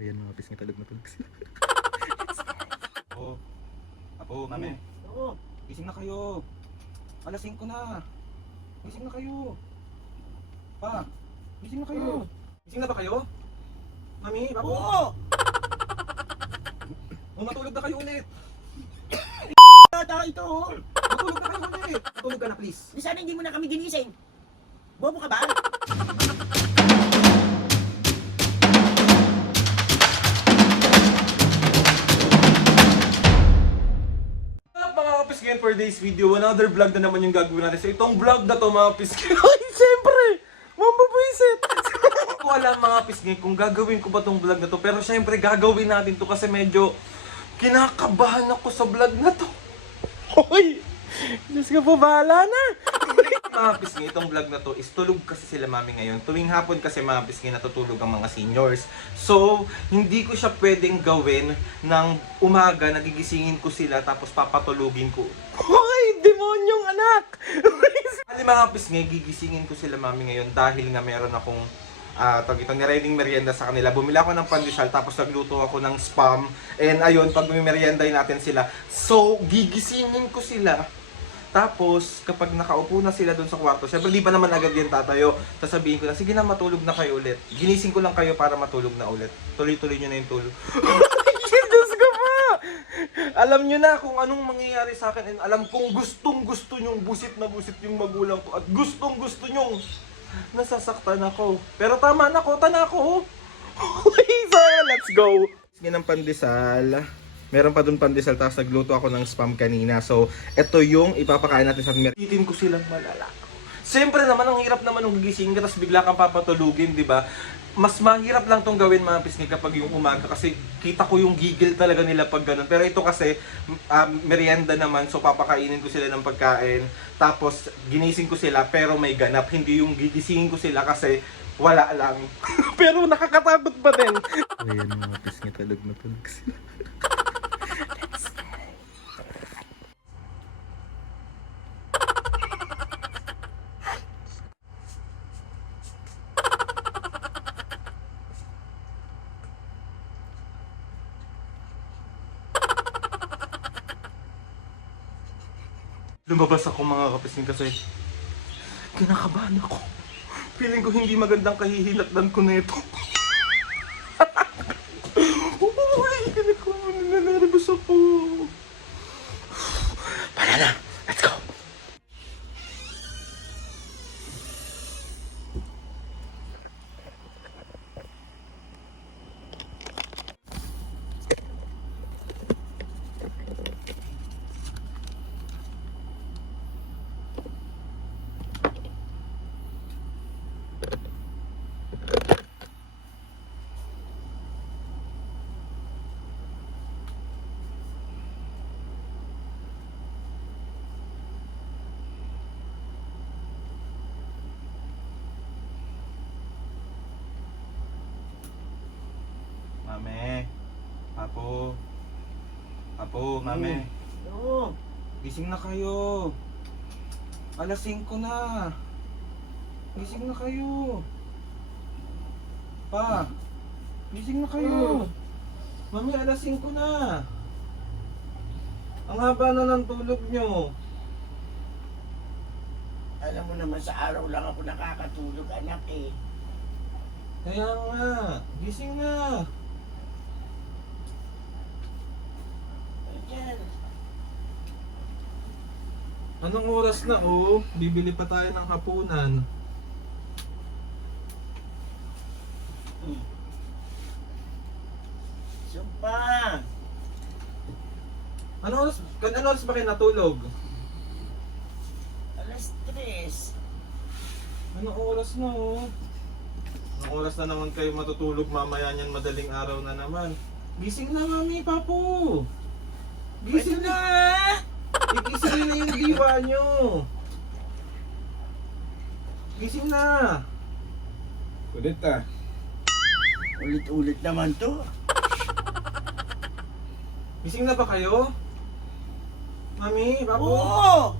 Ayan mga pisngi, talog na tulog sila. Apo, mami. Oo. Gising na kayo. Alas 5 na. Gising na kayo. Pa, gising na kayo. Gising na ba kayo? Mami, papo. Oo! Matulog na kayo ulit. Tao ito oh! Matulog na kayo ulit. Matulog ka na please. Di sana hindi mo na kami ginising. Bobo ka ba? Mga kapiskin, for today's video, another vlog na naman yung gagawin natin. So itong vlog na to mga piskin, ay syempre, mambabuisit. Ko alam mga piskin kung gagawin ko ba tong vlog na to, pero syempre gagawin natin to kasi medyo kinakabahan ako sa vlog na to. Hoy! Diyos ka po, bahala na! Mga pisngi, itong vlog na to is tulog kasi sila mami ngayon. Tuwing hapon kasi mga pisngi natutulog ang mga seniors. So, hindi ko siya pwedeng gawin ng umaga, nagigisingin ko sila tapos papatulugin ko. Hoy! Demonyong anak!Ali mga pisngi, gigisingin ko sila mami ngayon dahil nga meron akong nireading merienda sa kanila. Bumili ako ng pandesal tapos nagluto ako ng spam. And ayun, pag meriendahin natin sila. So, gigisingin ko sila. Tapos, kapag nakaupo na sila doon sa kwarto, syempre di pa naman agad yan tatayo. Sasabihin ko na, sige na, matulog na kayo ulit. Ginising ko lang kayo para matulog na ulit. Tuloy-tuloy nyo na yung tulog. Diyos ko pa! Alam nyo na kung anong mangyayari sa akin. And alam kong gustong-gusto nyong busit na busit yung magulang ko. At gustong-gusto nyong nasasaktan ako. Pero tama na ko, tana ko. So, let's go! Sige ng pandesal. Meron pa dun pandesal, tapos nagluto ako ng spam kanina. So, ito yung ipapakain natin sa merienda. Titin ko silang malala. Siyempre naman, ang hirap naman ng gigising ka, tapos bigla kang papatulugin, di ba? Mas mahirap lang tong gawin mga pisngi kapag yung umaga kasi kita ko yung gigil talaga nila pag ganun. Pero ito kasi, merienda naman, so papakainin ko sila ng pagkain. Tapos, ginising ko sila, pero may ganap. Hindi yung gigisingin ko sila kasi wala lang. Pero nakakatakot pa din. Ayan mga pisngi, talog na tulog sila. Lumabas ako mga kapising kasi kinakabahan ako. Feeling ko hindi magandang kahihinatnan ko na ito. Uy, nananaribos ako. Para na, let's go. Mame, Papo, Papo, Mame, Oo. gising na kayo. Alas 5 na. Gising na kayo. Pa, gising na kayo. Mami, alas 5 na. Ang haba na ng tulog nyo. Alam mo naman sa araw lang ako nakakatulog anak eh. Kaya nga, gising na. Ayan. Anong oras na oh? Bibili pa tayo ng hapunan. Sumpa. Ano oras ba kayo natulog? Alas 3. Anong oras na oh? Anong oras na naman kayo matutulog mamaya niyan, madaling araw na naman. Gising na mami, papo. Gising na. Igising na yung diwa nyo. Gising na. Ulit ah. Ulit-ulit naman to. Gising na ba kayo? Mami, papo. Oo!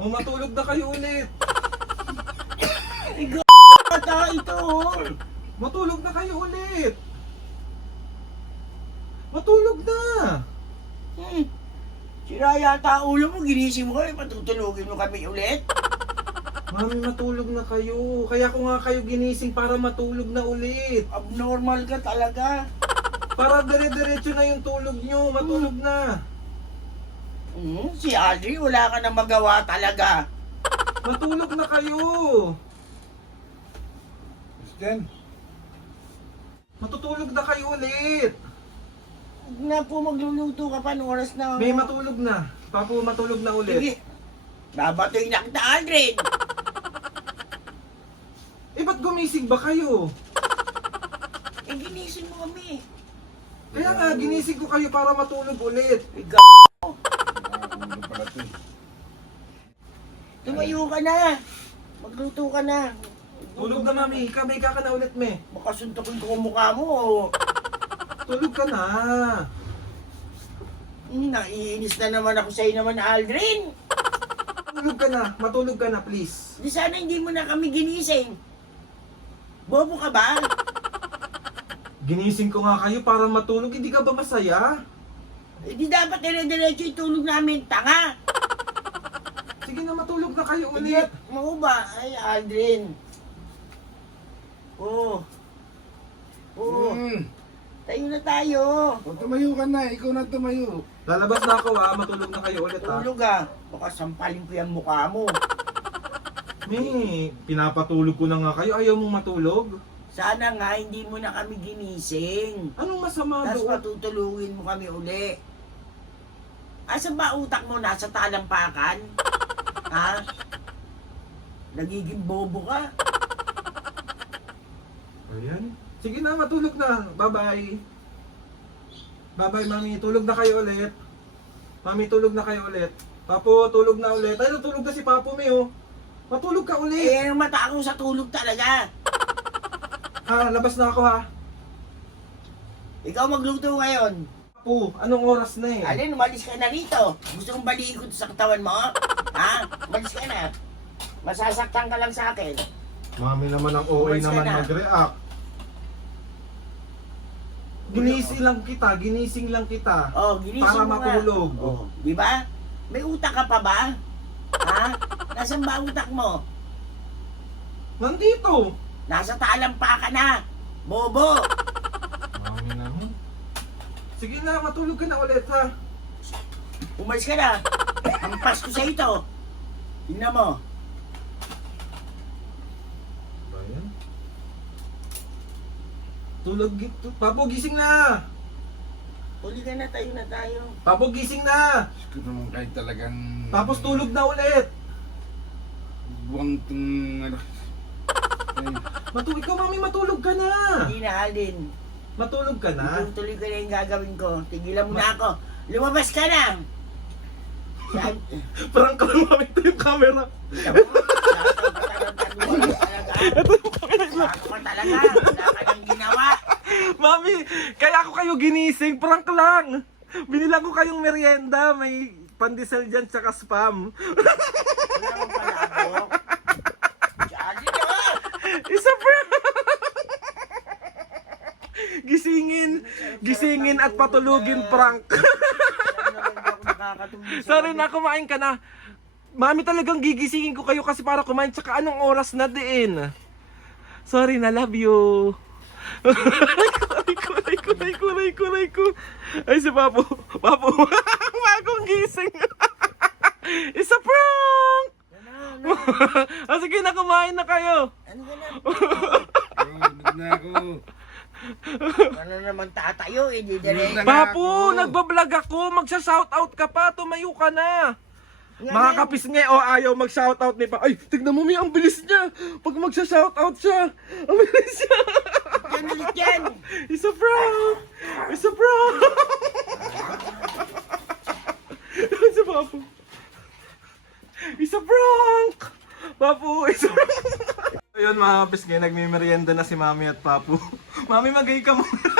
Oh, matulog na kayo ulit. Tao ito oh! Matulog na kayo ulit. Matulog na. Sira yata ang ulo mo, ginising mo kami, patutulogin mo kami ulit. Mami, matulog na kayo. Kaya ko nga kayo ginising para matulog na ulit. Abnormal ka talaga. Para dire-diretso na yung tulog nyo. Matulog na. Si Audrey, wala ka na magawa talaga. Matulog na kayo. Christian, Matutulog na kayo ulit. Huwag na po, magluluto ka pa ng oras na. May matulog na. Papo, matulog na ulit. Sige. Babatoy na kita, Aldrin. Eh, ba't gumising ba kayo? Ginising mo kami. Kaya nga, ginising ko kayo para matulog ulit. nakakaulo pala to eh. Tumayo ka na. Magluto ka na. Tulog na, mami. Kamay ka na ulit, me. Makasuntokin ko ang mukha mo. Tulog ka na. Naiinis na naman ako sa'yo naman, Aldrin. Tulog ka na. Matulog ka na, please. Di sana hindi mo na kami ginising. Bobo ka ba? Ginising ko nga kayo para matulog. Hindi ka ba masaya? Di dapat dire-diretso itulog namin, tanga. Sige na, matulog na kayo Hindi, ulit. mo ba? Ay, Aldrin. Oo. Oo. Tayo na tayo. O, tumayo ka na, ikaw na tumayo. Lalabas na ako, ha. Matulog na kayo ulit, ha. Tulog ah. Baka sampalin ko yung mukha mo. Me, pinapatulog ko na nga kayo. Ayaw mong matulog? Sana nga hindi mo na kami ginising. Anong masama Tapos doon? patutulungin mo kami uli. Asa ba utak mo? Nasa talampakan? Ha? Nagiging bobo ka? Ayan. Sige na, matulog na. Bye-bye. Bye-bye, mami. Tulog na kayo ulit. Mami, tulog na kayo ulit. Papo, tulog na ulit. Ay, natulog na si Papo, me, oh. Matulog ka ulit. Eh, mata ako sa tulog talaga. Ha, labas na ako, ha. Ikaw magluto ngayon. Papo, anong oras na eh? Alin, umalis ka na rito. Gusto kong baliin ko to sa katawan mo? Ha? Umalis ka na. Masasaktan ka lang sa akin. Mami naman ang OA Umalis ka naman na. mag-react. Ginising lang kita, ginising lang kita. Oh, ginising Para mo nga. matulog. Oh, di ba? May utak ka pa ba? Ha? Nasaan ba ang utak mo? Nandito. Nasa talampakan na. Bobo. Mami naman. Sige na, matulog ka na ulit, ha. Umalis ka na. Hampas ko sa ito. Tingnan mo. Bayan. Tulog gito. Papo, gising na. Uli ka na, tayo na tayo. Papo, gising na. Gusto naman kahit talagang... Tapos tulog na ulit. Buwang itong ano... Ay, Matulog ka, mami, matulog ka na. Hindi na, Alin. Matulog ka na. Tuloy ko na yung gagawin ko. Tigilan mo na ako. Lumabas ka na. Saan? Parang ka lang, mami, ito yung camera. Kita mo? Saan ka talaga? Wala ka nang ginawa. Mami, kaya ako kayo ginising. Prank lang. Binilang ko kayong merienda. May pandesal dyan tsaka spam. Wala kang palabok. Saan ka? Isa prank! Gisingin at patulugin prank. Alam naman hindi ako nakakatulog sa Sorry gabi. na, kumain ka na. Mami, talagang gigisingin ko kayo kasi para kumain. Tsaka anong oras na din? Sorry na, love you. Kuray ko. Ay, si Papo. Papo, bagong gising. Isa prank! Ano? Ah, sige na, kumain na kayo. Ano ka na? tulog na ako. Ano naman tatayo eh, di dire. Papo, nagbablog ako. Magsa-shoutout ka pa. Tumayo ka na. Mga kapisngi, ayaw mag-shoutout ni Pa. Ay, tignan mo, ang bilis niya. Pag magsa-shoutout siya, ang bilis niya. Yan ulit yan. Isa prank! Isa prank! Isa Papo. Isa prank! Papo, isa prank! Ayun mga kapisngi, nagmimerienda na si Mami at Papo. Mami, magay ka muna.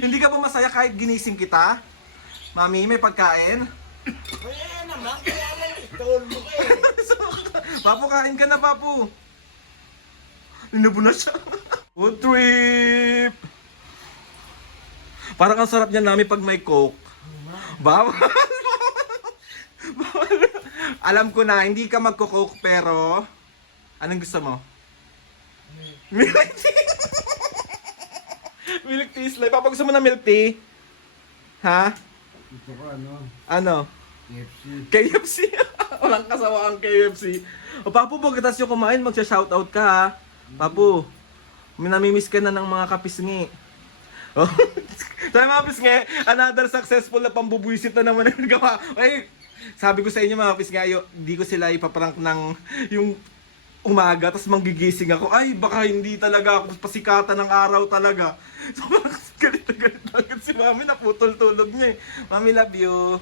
Hindi ka ba masaya kahit ginising kita? Mami, may pagkain? Kaya naman, kaya lang itulog eh. Papo, kain ka na, Papo. Linubo na siya. Food trip! Parang ang sarap niyan namin pag may coke. Bawal. Bawal. Alam ko na, hindi ka magko-coke pero... Anong gusto mo? Milk tea! Milk tea is life. Papa, gusto mo na milk tea? Ha? Gusto ko ano, Ano? KFC. KFC. Walang kasawa ang KFC. O Papu, pagkatas yung kumain, magsha-shoutout ka ha. Papu, may namimiss ka na ng mga kapisngi. Oh. Sabi mga kapisngi, another successful na pambubwisit na naman ang gawa. Ay, sabi ko sa inyo mga kapisngi, di ko sila ipaprank ng yung umaga, tapos manggigising ako. Ay, baka hindi talaga ako pasikatan ng araw talaga. So, galit na galit agad si Mami, naputol-tulog niya eh. Mami, love you.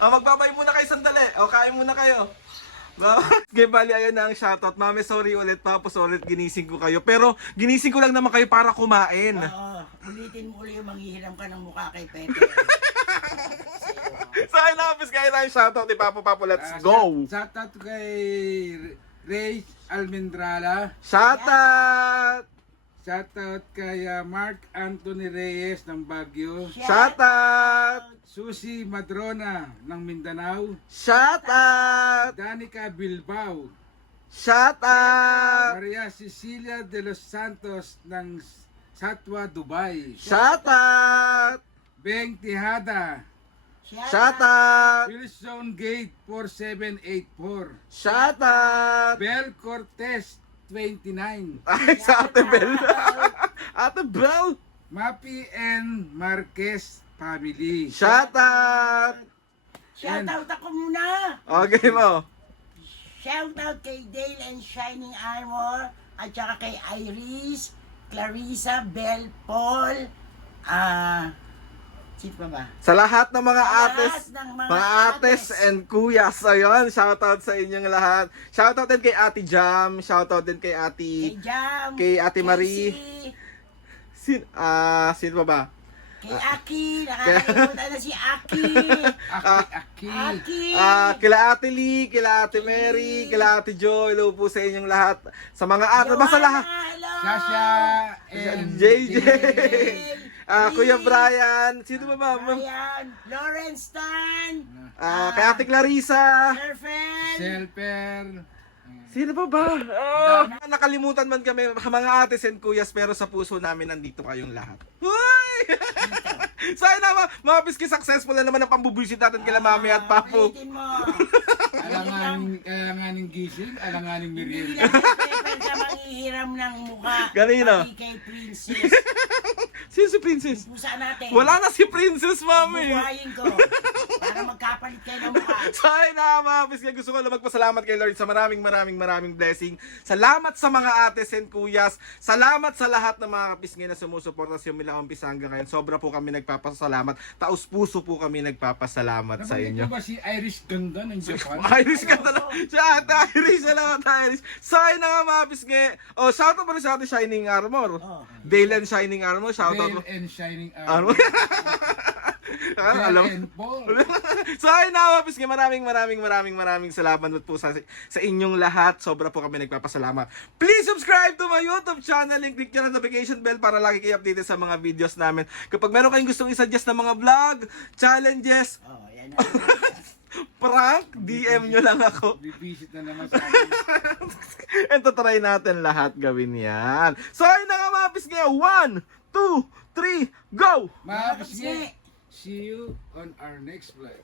Magbabay muna kayo sandali. O, kain muna kayo. Okay, bali, ayun na ang shoutout. Mami, sorry ulit. Tapos ulit ginising ko kayo. Pero ginising ko lang naman kayo para kumain. Oo, ulitin mo ulit yung manghihiram ka ng mukha kay Pepe. So, ayun na, kapis kayo na yung shoutout ni Papo. Let's go! Shout out kay Ray Almendrala. Shoutout! Shout out kay Mark Anthony Reyes ng Baguio. Shoutout! Susie Madrona ng Mindanao. Shoutout! Danica Bilbao. Shoutout! Maria Cecilia de los Santos ng Satwa, Dubai. Shoutout! Beng Tihada. Shoutout! Wilson Gate 4784. Shoutout! Bel Cortez 29. Ay, sa Ate Bel. Ate Bel! Mapi and Marquez family. Shoutout! Shoutout ako muna! Okay mo. Shoutout kay Dale and Shining Armor at saka kay Iris, Clarissa, Bell, Paul, sino pa ba? Sa lahat ng mga Sa ates, lahat ng mga mga ates and kuyas, ayun, shoutout sa inyong lahat. Shoutout din kay Ate Jam, shoutout din kay Kay Jam, kay Ate Marie. Casey, Sino pa ba? kay Aki, nakakalimutan na si Aki. Aki. Aki! Kila Ate Lee, kila Ate Mary, kila Ate Jo, hello po sa inyong lahat. Sa mga ates, basta lahat. Hello! Sasha and JJ. Lee, Kuya Brian, sino ba ba? Brian, Lawrence Tan, Kay Ate Clarissa. Surfen, Selper. Sino pa ba? Nakalimutan man kami, mga ates and kuyas, pero sa puso namin nandito kayong lahat. Hoy! Sana mga piski successful na naman ang pambubuisit natin kila Mami at Papu. ulitin mo. Alanganing gising, alanganing Hindi merienda. lang kay Pepe ka manghihiram ng mukha. Kanino? Pati kay Princess. Sino si Princess? Pusa natin. Wala na si Princess, Mami. Buhayin ko. Para magkapalit kayo ng mukha. So ayun na mga piski, gusto ko lang magpasalamat kay Lord sa maraming blessing. Salamat sa mga ates and kuyas. Salamat sa lahat ng mga kapisngi na sumusuporta sa Milawang Pisanga ngayon. Sobra po kami nagpapasalamat. Taos puso po kami nagpapasalamat sa inyo. Nabalik ko ba si Irish Ganda ng Japan? Iris ka talaga. Siya ate Iris. Salamat Iris. So ayun na nga mga pisngi. Oh, shoutout pa rin sa ating Shining Armor. Oh. Dale and Shining Armor. Shoutout Dale mo. and Shining Armor. Armor. Alam. Dale and Paul. So ayun na mga pisngi. Maraming salamat po sa inyong lahat. Sobra po kami nagpapasalamat. Please subscribe to my YouTube channel and click nyo ang notification bell para lagi kayo updated sa mga videos namin. Kapag meron kayong gustong isuggest na mga vlog, challenges, Oh, yan na. prank, DM nyo lang ako. Bibisit na naman sa akin. And try natin lahat gawin yan. So ayun na nga mga pisngi. 1, 2, 3, go! Mga kasige, see you on our next vlog.